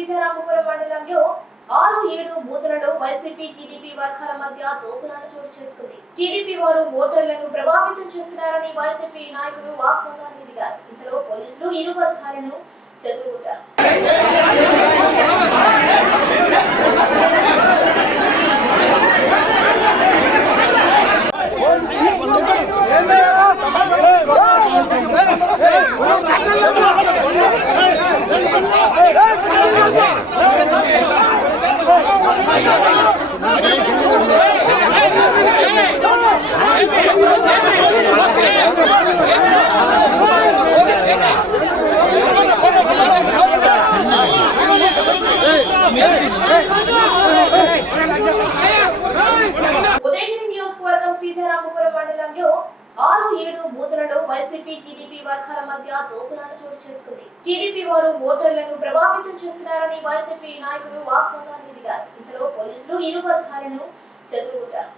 సీతారామపురం మండలంలో 6-7 బూతులలో YCP TDP వర్గాల మధ్య తోపులాట చోటు చేసుకుంది. టీడీపీ వారు ఓటర్లను ప్రభావితం చేస్తున్నారని వైసీపీ నాయకులు వాగ్వాదానికి దిగారు. ఇంతలో పోలీసులు ఇరు వర్గాలను చెదరగొట్టారు. ఉదయగిరి నియోజకవర్గం సీతారామపురం మండలంలో 6-7 బూతులలో వైసీపీ టీడీపీ వర్గాల మధ్య తోపులాట చోటు చేసుకుంది. టీడీపీ వారు ఓటర్లను ప్రభావితం చేస్తున్నారని వైసీపీ నాయకులు వాగ్వాదానికి దిగారు. ఇంతలో పోలీసులు ఇరు వర్గాలను చెదరగొట్టారు.